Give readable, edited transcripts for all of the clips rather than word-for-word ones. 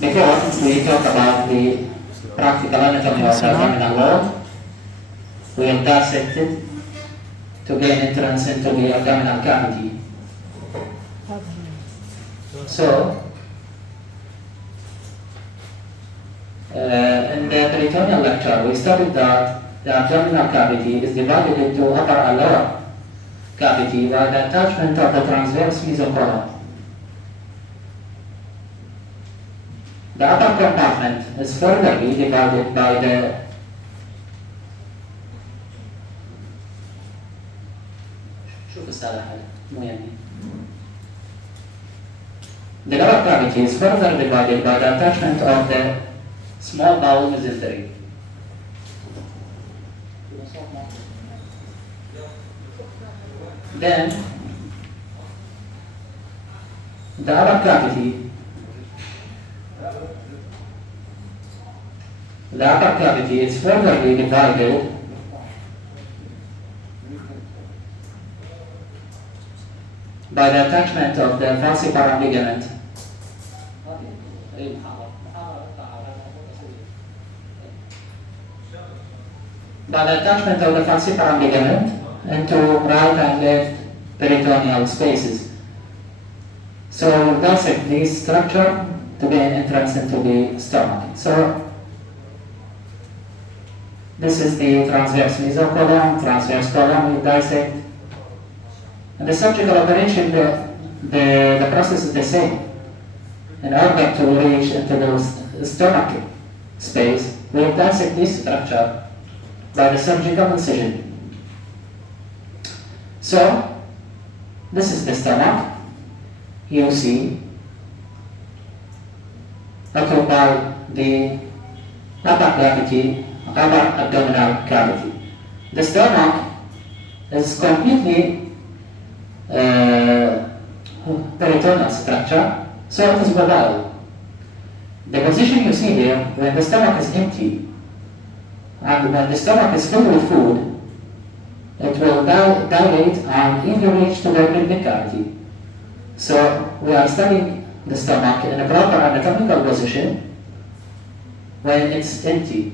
Before we talk about the practical anatomy of the abdominal wall, we have dissected to gain entrance into the abdominal cavity. So, in the peritoneal lecture, we studied that the abdominal cavity is divided into upper and lower cavity by the attachment of the transverse mesocolon. The upper compartment is furtherly divided by the lower cavity is further divided by the attachment of the small bowel mesentery. Then the upper cavity is furtherly divided by the attachment of the falciparum ligament. By the attachment of the falciparum ligament into right and left peritoneal spaces. So we'll dissect this structure to gain entrance into the stomach. So this is the transverse mesocolon, transverse colon, we dissect. And the surgical operation, the process is the same. In order to reach into the stomach space, we will dissect this structure by the surgical incision. So, this is the stomach. You see, occupy the upper cavity, upper abdominal cavity. The stomach is completely peritoneal structure, so it is mobile. The position you see here, when the stomach is empty, and when the stomach is filled with food, it will dilate and even reach to the pelvic cavity. So we are studying the stomach in a proper anatomical position when it's empty.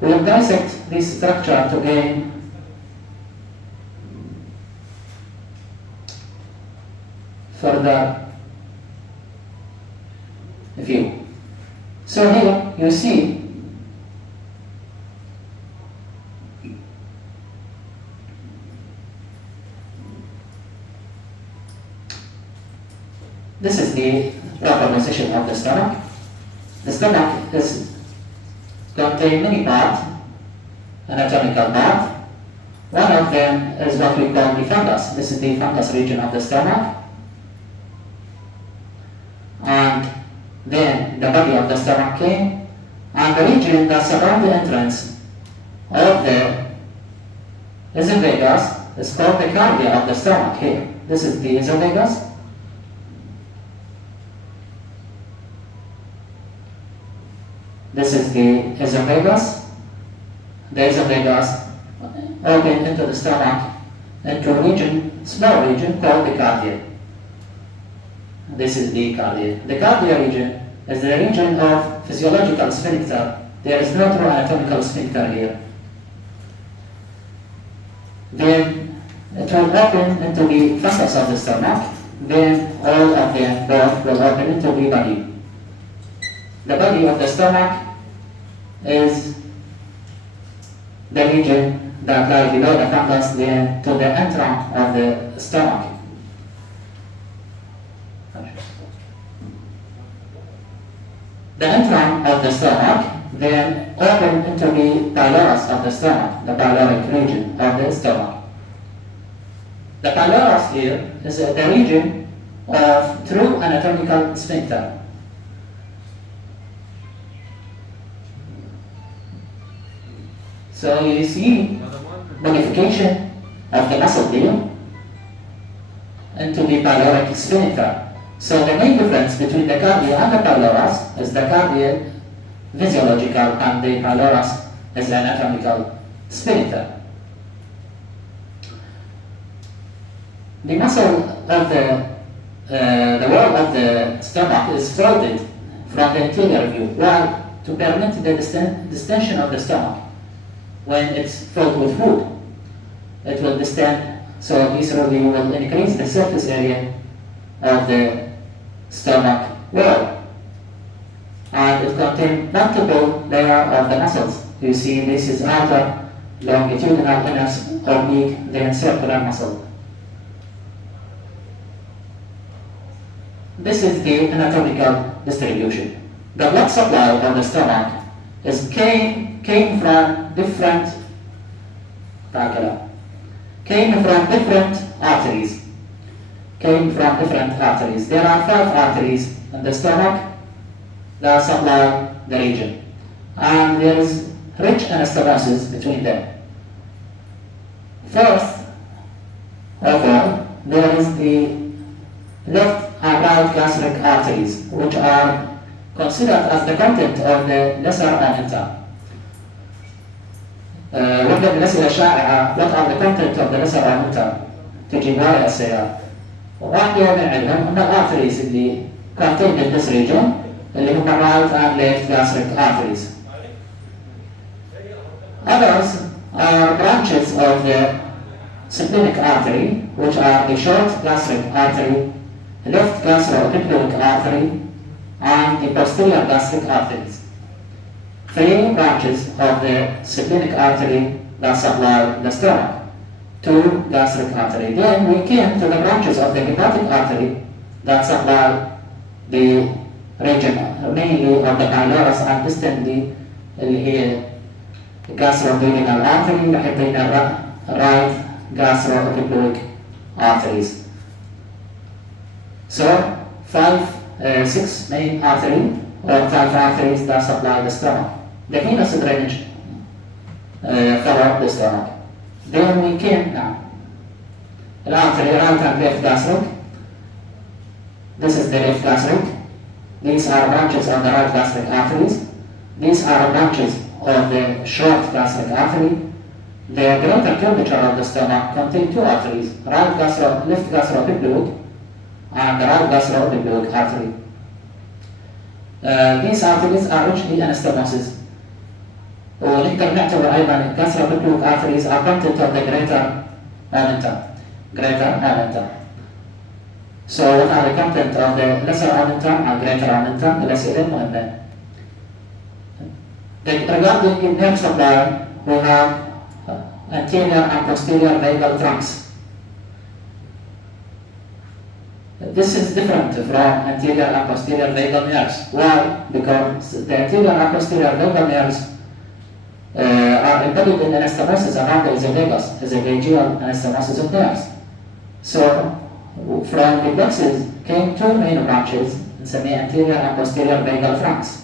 We will dissect this structure to gain further view. So here you see this is the proper position of the stomach. The stomach is contain many parts, anatomical parts. One of them is what we call the fundus. This is the fundus region of the stomach. And then the body of the stomach came, and the region that surrounds the entrance of the esophagus is called the cardia of the stomach here. This is the esophagus. This is the esophagus. The esophagus open into the stomach into a region, small region called the cardia. This is the cardia. The cardia region is the region of physiological sphincter. There is no true anatomical sphincter here. Then it will open into the fundus of the stomach. Then all of them both will open into the body. The body of the stomach is the region that lies below the fundus, then to the entrance of the stomach. The entrance of the stomach then open into the pylorus of the stomach, the pyloric region of the stomach. The pylorus here is the region of true anatomical sphincter. So you see modification of the muscle here into the pyloric sphincter. So the main difference between the cardia and the pylorus is the cardia physiological and the pylorus is anatomical sphincter. The muscle of the the wall of the stomach is folded from the interior view, while to permit the distension of the stomach when it's filled with food, it will distend, so this will increase the surface area of the stomach wall. And it contains multiple layers of the muscles. You see, this is outer longitudinal, inner oblique, then circular muscle. This is the anatomical distribution. The blood supply of the stomach came from different arteries. There are 5 arteries in the stomach that supply the region, and there is rich anastomosis between them. First of all, there is the left and right gastric arteries, which are considered as the content of the lesser omentum. وحدة من الأسئلة الشائعة what are the content of the lesser omentum؟ تجي هواية أسئلة. واحدة من عندهم هم الارتريز اللي contained in this region اللي هم right and left gastric arteries. Others are branches of the splenic artery, which are the short gastric artery, left gastroepiploic artery, and the posterior gastric arteries. 3 branches of the splenic artery that supply the stomach, 2 gastric artery. Then we came to the branches of the hepatic artery that supply the region mainly of the pylorus and distantly اللي هي gastroduodenal artery وحيطين right gastroepiploic arteries. So 6 main arteries or 5 arteries that supply the stomach. The venous drainage follow the stomach. Then we came now. The artery right and left gastric. This is the left gastric. These are branches of the right gastric arteries. These are branches of the short gastric artery. The greater curvature of the stomach contains 2 arteries, left gastroepiploic and the right gastroepiploic artery. These arteries are richly anastomosis. ونقدر نعتبر أيضا gastroepiploic arteries are content of the greater omentum. So what are the content of the lesser omentum and greater omentum? الأسئلة المهمة. Regarding nerve supply, we have anterior and posterior vagal trunks. This is different from anterior and posterior vagal nerves. Why? Because the anterior and posterior vagal nerves are embedded in anastomosis around the esophagus, esophageal anastomosis of nerves. So, from the plexus came 2 main branches, anterior and posterior vagal trunks.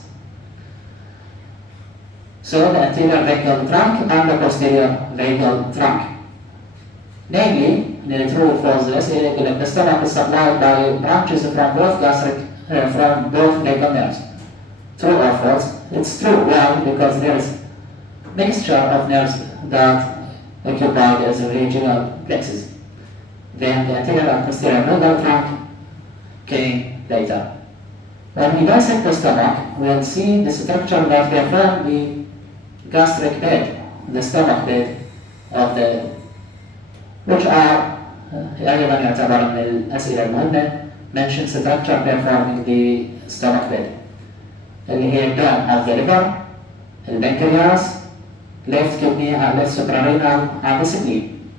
So, the anterior vagal trunk and the posterior vagal trunk. Namely, true or false, the stomach is supplied by branches from both vagal nerves. True or false? It's true. Why? Because there is mixture of nerves that occupy the esophageal plexus. Then the anterior and posterior vagal trunk came later. When we dissect the stomach, we'll see the structure that perform the gastric bed, the stomach bed of the, which are أيضا يعتبر من الأسئلة المهمة mention structure performing the stomach bed اللي هي dome of the liver, البنكرياس, left kidney and left suprarenal and the spleen.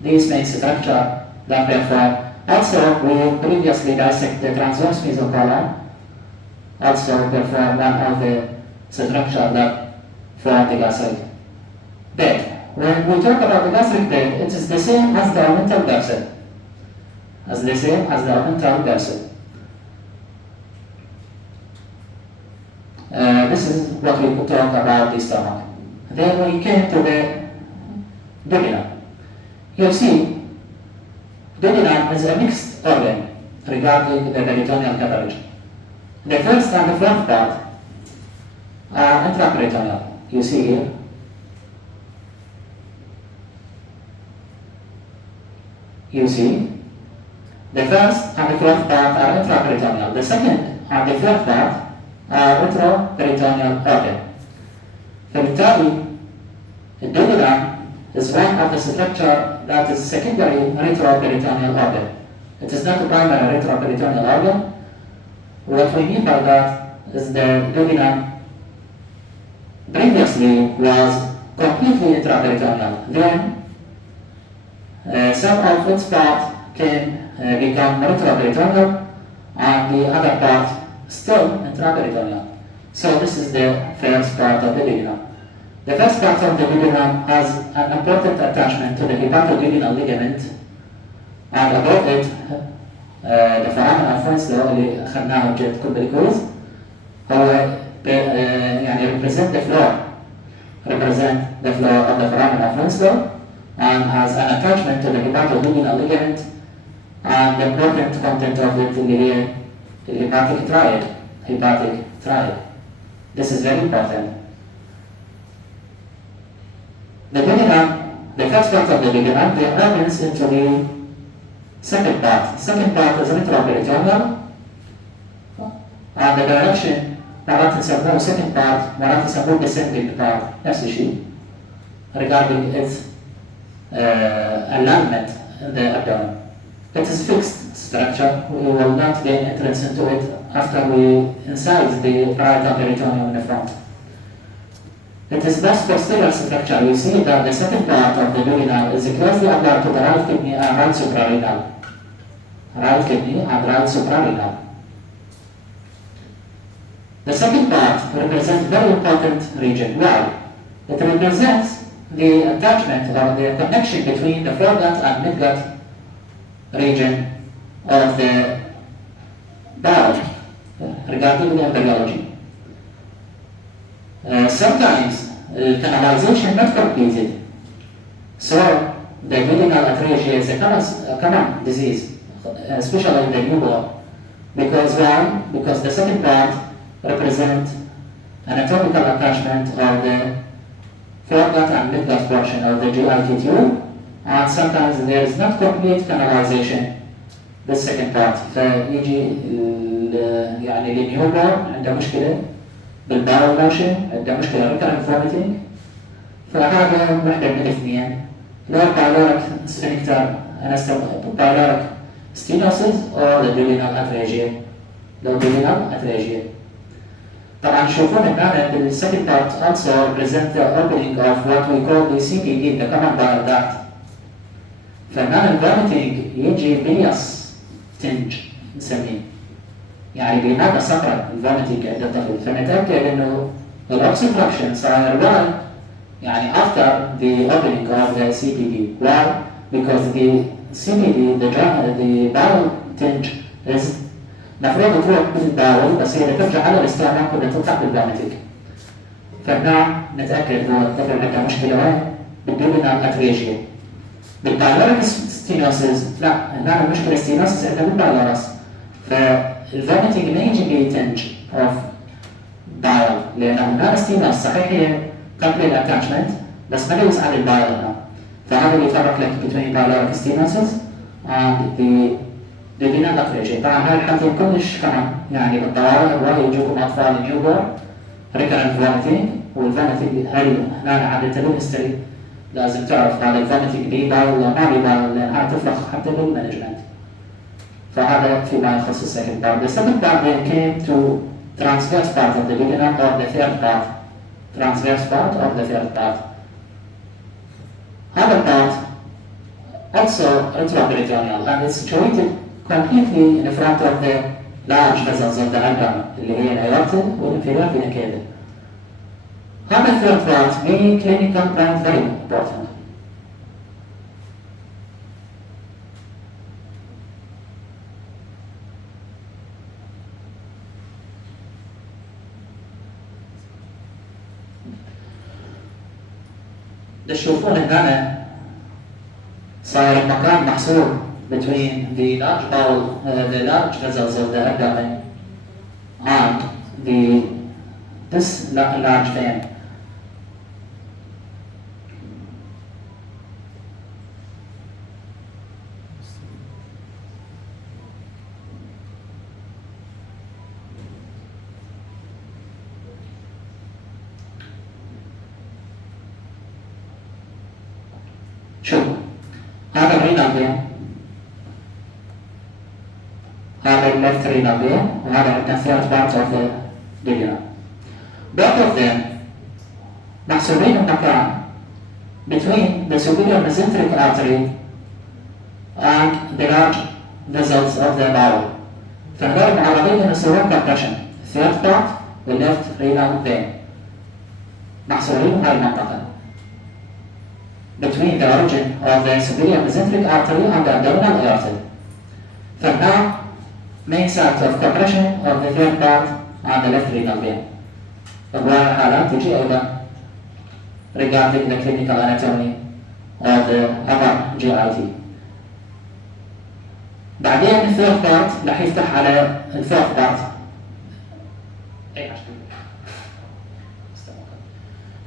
These main structure that perform. Also, we previously dissect the transverse mesocolon, also perform one of the structure that form the gastric bed. When we talk about the gastric bed, it is the same as the omental dorsal. This is what we could talk about the stomach. Then we came to the duodenum. You see, duodenum is a mixed organ regarding the peritoneal coverage. The first and the fourth part are intraperitoneal. You see here. The first and the fourth part are intraperitoneal. The second and the third part are retroperitoneal organ. فبالتالي الدودينام is one of the structure that is secondary retroperitoneal organ. It is not a primary retroperitoneal organ. What we mean by that is the duodenum previously was completely intraperitoneal. Then some of its part can become retroperitoneal and the other part still intraperitoneal. So this is the first part of the duodenum. The first part of the duodenum has an important attachment to the hepatoduodenal ligament, and above it the foramen of Winslow اللي أخذناه بجد كل بالكويز هو يعني represent the floor of the foramen of Winslow and has an attachment to the hepatoduodenal ligament, and the important content of it اللي هي hepatic triad. This is very important. The duodenum, the first part of the duodenum, the opens into the second part. Second part is retroperitoneal, and the direction مرات نسموه second part, مرات نسموه descending part. نفس الشيء regarding its alignment in the abdomen. It is fixed structure. We will not gain entrance into it after we incise the parietal peritoneum in the front. It is most posterior structure. We see that the second part of the duodenum is closely applied to the right kidney and right suprarenal. Right kidney and right suprarenal. The second part represents very important region. Why? It represents the attachment or the connection between the foregut and midgut region of the bowel regarding the embryology. Sometimes canalization not completed, so the duodenal atresia is a common disease, especially in the newborn. Because why? Because the second part represents anatomical attachment of the foregut and midgut portion of the GIT tube, and sometimes there is not complete canalization the second part. فيجي يعني النيوبورن عنده مشكلة بالباول موشن، عنده مشكلة recurrent vomiting، فهذا واحدة من الاثنين. لو pyloric sphincter pyloric stenosis or the duodenal atresia. لو duodenal atresia. طبعا تشوفون هنا بالsecond part also represent the opening of what we call the CPD, the common bile duct. فهنا الvomiting يجي bilious tinge نسميه. يعني بمعنى صفرة الvomiting عند الطفل، فنتأكد انه الobstruction صار well يعني after the opening of the CPD. Why? Because the CPD, the bowel tinge is مفروض تروح بالباول بس هي ترجع على الاستعمال كلها تطلع بالvomiting. فهنا نتأكد انه الطفل عنده مشكلة وين؟ بالduodenal atresia. بالبايلوريك ستينوسيس لا، هنا المشكلة ستينوسيس عندنا بالبايلورس. فالvomiting ما يجي بتنج of bile لأنه هنا ستينوس صحيح هي complete attachment بس ما يوصل على البايل هنا. فهذا اللي يفرق لك between pyloric stenosis and the duodenal atresia. طبعا هاي الحالتين كلش كمان يعني بالطوارئ وايد يجوكم أطفال نيوبورن recurrent vomiting، والvomiting هاي هنا عادة بالهستري لازم تعرف هذا الvomiting بيبال ولا ما بيبال لأن هاي تفرق حتى بالمانجمنت. فهذا فيما يخص السكند part. The second part then came to transverse part of the duodenum or the third part. Transverse part of the third part. Other part also retroperitoneal and it's situated completely in front of the large vessels of the abdomen اللي هي الأورطة والinferior vena cava. هذا third part may clinical point very important. تشوفون هنا صار المكان محصور between the large bowel, the large vessels of the abdomen and this large vein. renal vein هذا left renal vein وهذا عندنا third part of the duodenum. Both of them محصورين بمكان between the superior mesenteric artery and the large vessels of the bowel. فهذول معرضين انه يسوون compression third part و left renal vein محصورين بهاي المنطقة between the origin of the superior mesenteric artery and the abdominal aorta. فهنا main site of compression of the third part and the left renal vein. وهي حالات تجي أيضا regarding the clinical anatomy of the upper GIT. بعدين الثيرد بارت راح يفتح على الفورث بارت.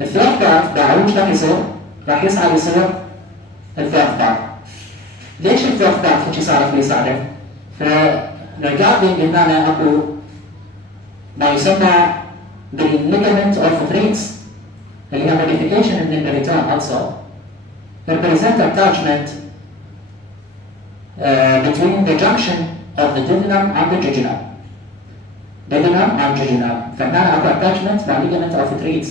الثيرد بارت بعد راح يصير؟ راح يصعد يصير الفورث بارت. ليش الفورث بارت هيك صارت بيصعد؟ regarding هنا اكو ما يسمى بالligament of threads اللي هي modification in the periton also represent attachment between the junction of the duodenum and the jejunum. Duodenum and jejunum. فهنا اكو attachment مع ligament of threads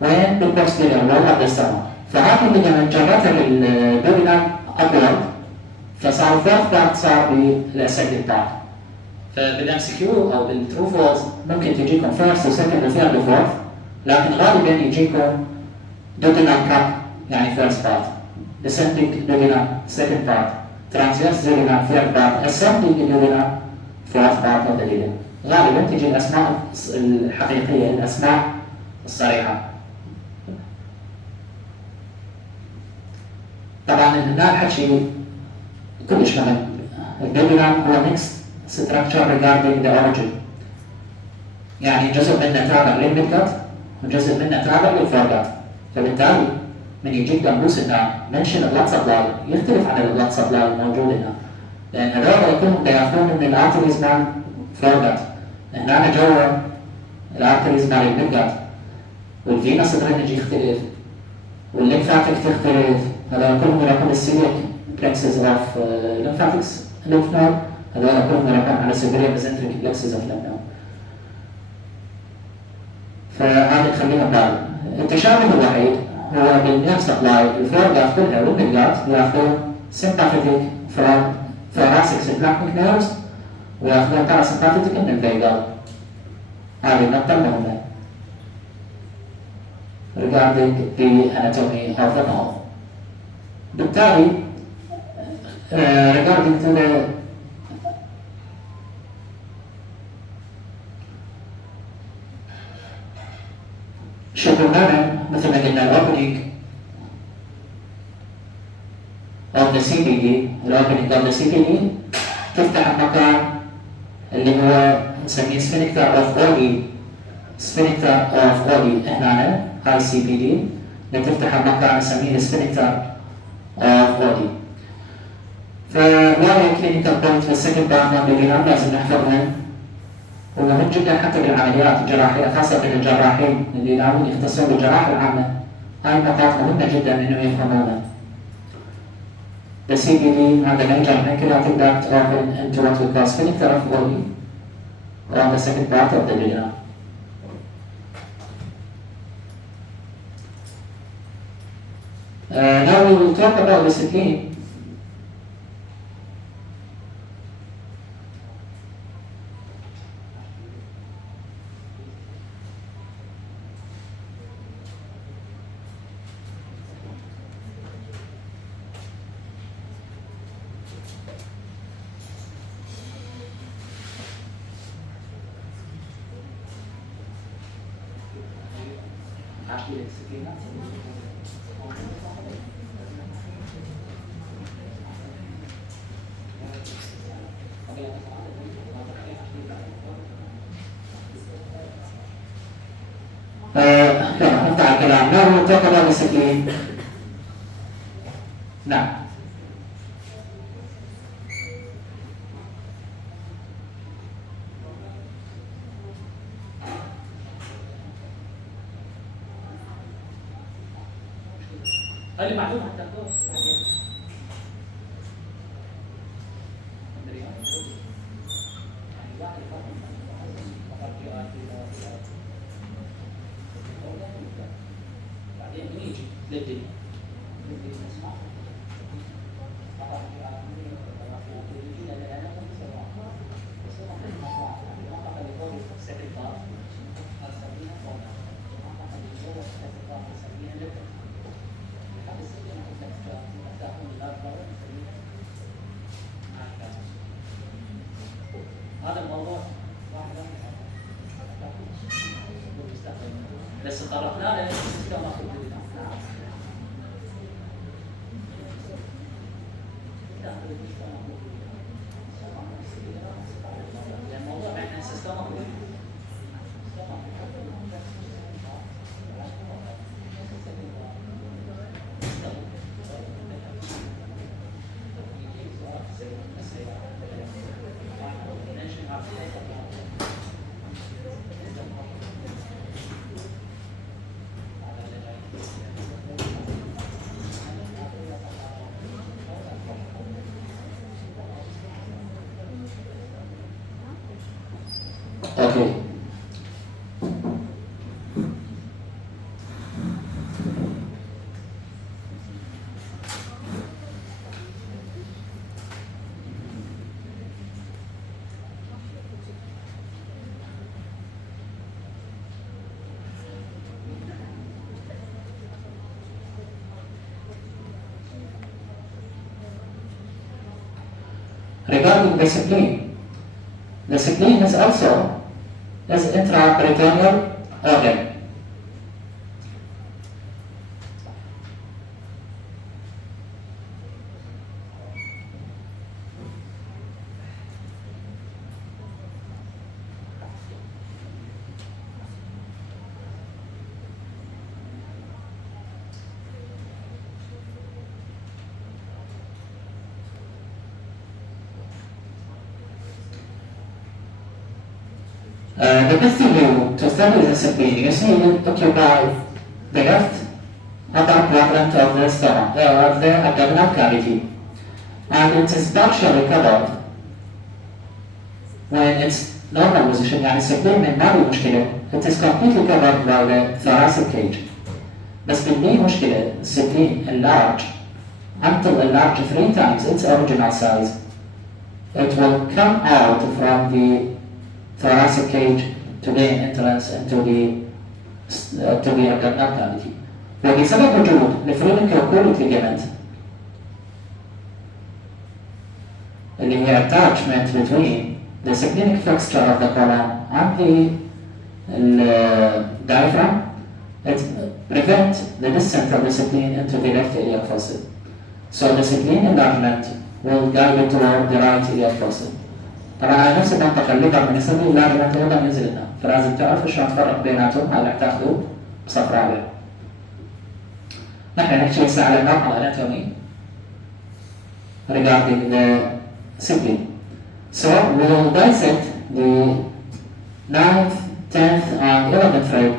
وين بالposterior wall of the stomach. فهذا الليجمنت جرته للduodenum upward فصار fourth part صار بالsecond part. فبالام سي كيو او بالترو فولز ممكن تجيكم فيرست وسكند وثيرد وفورث لكن غالبا يجيكم duodenum cup يعني فيرست بارت descending duodenum second part transverse duodenum third part ascending duodenum fourth part of the duodenum. غالبا تجي الاسماء الحقيقيه الاسماء الصريحه. طبعا هنا الحكي كلش مهم. الduodenum هو next structure regarding the origin. يعني جزء منه تابع للميدجت وجزء منه تابع للفورجت. فبالتالي من يجيك دبوس هنا منشن البلاد سبلاي يختلف عن البلاد سبلاي الموجود هنا. لأن هذول يكونوا ياخذون من الارتريز مال فورجت. هنا جوا الارتريز مال الميدجت والفينس درينج يختلف والليمفاتيك تختلف. هذول كلهم يروحون للسيليك plexus of lymphatics lymph node. هذول كلهم يروحون على superior mesenteric plexus of lymph node. فهذا تخلينا ببالنا. التشابه الوحيد هو بالنيرف سبلاي الفورجات كلها والميدجات ياخذون sympathetic from thoracic symplectic nerves وياخذون parasympathetic من الفيجال. هذه النقطة المهمة regarding the anatomy of the mouth. بالتالي regarding to the شكلنا مثل ما قلنا الاوبننج of the CPD الاوبننج of the CPD تفتح المكان اللي هو نسميه sphincter of Oddi sphincter of Oddi هنا هاي CPD تفتح المكان نسميه sphincter of Oddi. فوايد كلينيكال بوينت في السكند بارت اللي لازم نحفظها ومهم جدا حتى بالعمليات الجراحيه خاصه الجراحين اللي ناويين يختصون بالجراحه العامه. هاي النقاط مهمه جدا انه يفهمونها. The CPD and the major pancreatic duct open into what we call sphincter of Oddi on the second part of the duodenum. Now we will talk about the spleen. نفتح الكلام. Now we will talk about the spleen. نعم. هذه معلومة حتى الدكتور بعدين نيجي للدنيا هذا الموضوع بس طرفنا له السيستم ماخذ الموضوع احنا السيستم ماخذ Okay. Regarding the spleen is also is intraperitoneal organ. The best view to study the spleen, you see it occupy the left upper quadrant of the stomach, of the abdominal cavity, and it is partially covered when it's normal position, يعني السبلين من ما له مشكلة, it is completely covered by the thoracic cage. بس باللي مشكلة السبلين enlarge until enlarge 3 times its original size. It will come out from the thoracic cage to gain entrance into the abdominal cavity. وبسبب وجود الفرينيكوكوليك ligament اللي هي attachment between the splenic flexure of the colon and the diaphragm, it prevents the descent of the spleen into the left iliac fossa. So the spleen enlargement will guide it toward the right iliac fossa. طبعا على نفس المنطقة اللي من يسمي اللارجمنت أيضا ينزل لنا، فلازم تعرفوا شلون تفرق بيناتهم. هلا تاخذوا صف رابع. نحن نحكي هسه على normal anatomy regarding the spleen. So we will dissect the 9th, 10th and 11th thread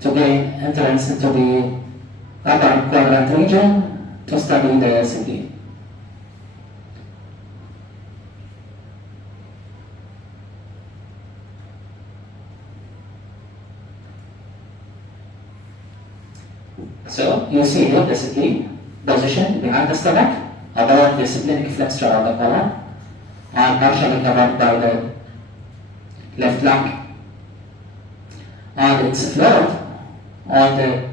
to gain entrance into the upper quadrant region to study the spleen. So you see here the spleen position behind the stomach, above the splenic flexure of the colon, and partially covered by the left lung, and it's floored on the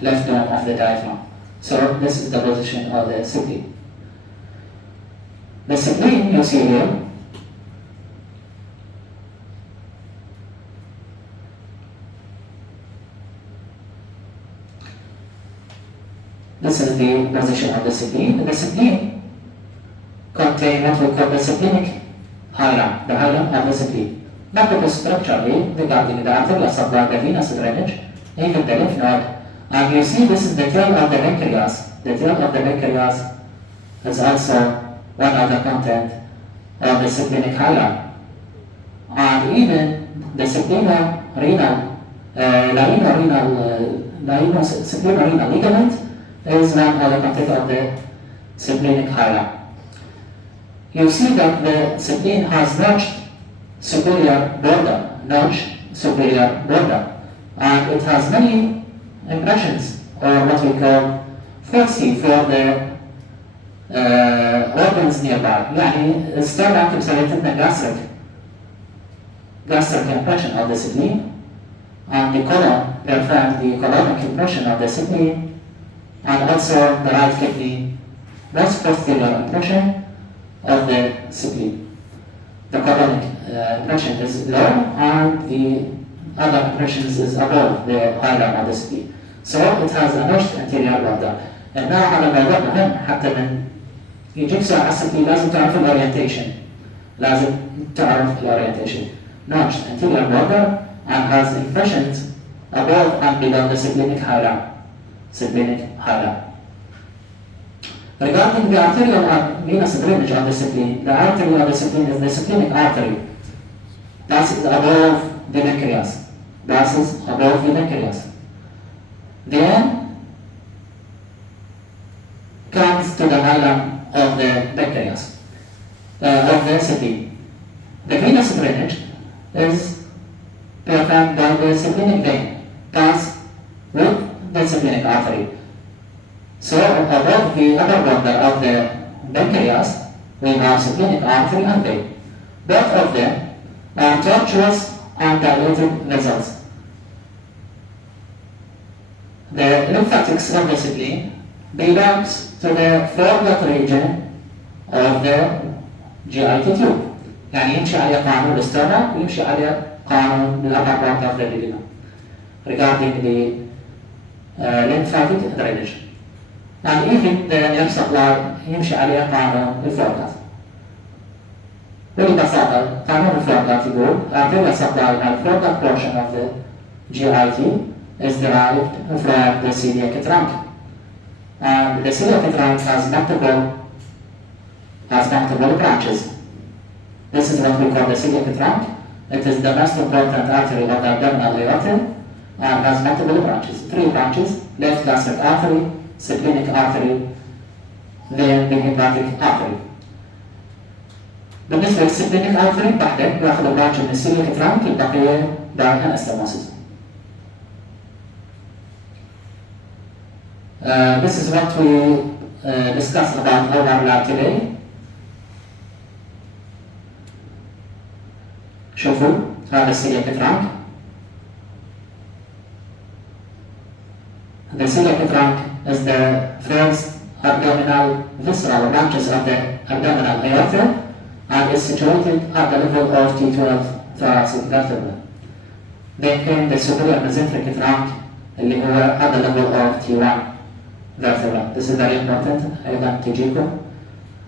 left dome of the diaphragm. So this is the position of the spleen. The spleen you see here this is the position of the spleen. The spleen contains what we call the splenic hilum, the hilum of the spleen. Multiple structure here regarding the arterial supply, the venous drainage, even the lymph node. And you see this is the tail of the pancreas. The tail of the pancreas is also one of the content of the splenic hilum. And even the splenorenal, splenorenal ligament is one of the content of the splenic hilum. You see that the spleen has notched superior border, and it has many impressions, or what we call foci for the organs nearby. يعني السترنم تمثلتنا gastric impression of the spleen, and the colon performs the colonic impression of the spleen, and also the right kidney most posterior impression of the spleen. The colonic impression is low, and the other impressions is above the hilum of the spleen. So it has a notched anterior border. هنا على موضوع مهم حتى من يجيك سؤال على السبلين لازم تعرف الاورينتيشن. Notched anterior border and has impressions above and below the splenic hilum. Regarding the arterial and venous drainage of the spleen, the artery of the spleen is the splenic artery. Passes above the pancreas. Then comes to the hilum of the pancreas, of the spleen. The venous drainage is performed by the splenic vein, pass with the splenic artery. So above the upper border of the pancreas, we have splenic artery and vein. Both of them are tortuous and dilated vessels. The lymphatics of the spleen belongs to the foregut region of the GIT tube. يعني يمشي عليه قانون الاسترنا ويمشي عليه قانون الأبر part of the duodenum. Regarding the lymphatic drainage. And even the nerve supply يمشي عليه قانون الفورغات. وببساطة قانون الفورغات يقول arterial supply and foregut portion of the GIT is derived from the celiac trunk. And the celiac trunk has multiple branches. This is what we call the celiac trunk. It is the most important artery of the abdominal aorta and has multiple branches. 3 branches: left gastric artery, splenic artery, then the hepatic artery. بالنسبة للسبلينيك artery بحدد باخذ برانش من السيليك ترانك البقية by anastomosis. This is what we discussed about our lab today. شوفوا هذا السيليك ترانك. The celiac trunk is the first abdominal visceral branches of the abdominal aorta and is situated at the level of T12 thoracic vertebra. Then came the superior mesenteric trunk اللي هو at the level of T1 vertebra. This is very important أيضا تجيكم.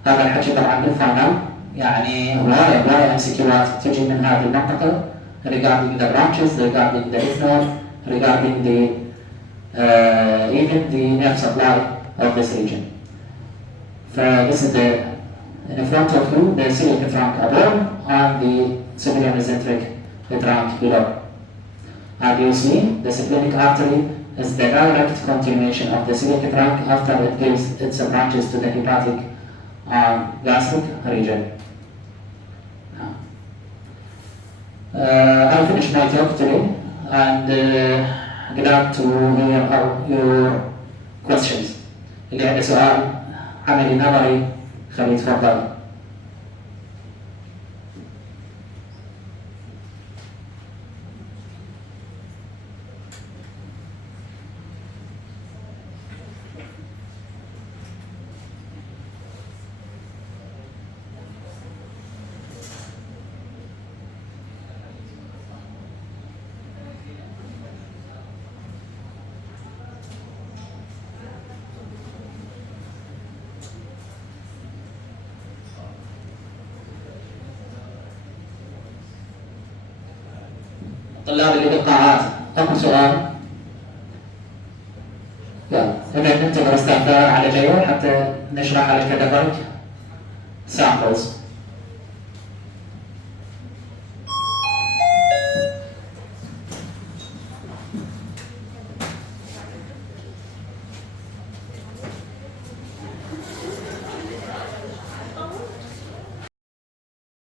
هذا الحكي طبعا بالفاينل يعني هواية MCQات تجي من هذه المنطقة regarding the branches, regarding the lymph node, regarding the even the nerve supply of this region. So this is in front of you the celiac trunk above and the superior mesenteric trunk below. And you see the splenic artery is the direct continuation of the celiac trunk after it gives its branches to the hepatic and gastric region. I'll finish my talk today and glad to hear your questions. اللي عنده سؤال عملي نظري خليه يتفضل. الطلاب اللي بالقاعات اكو سؤال؟ يلا اذا ننتظر استاذ ثائر على جيل حتى نشرح على كذا فرق samples.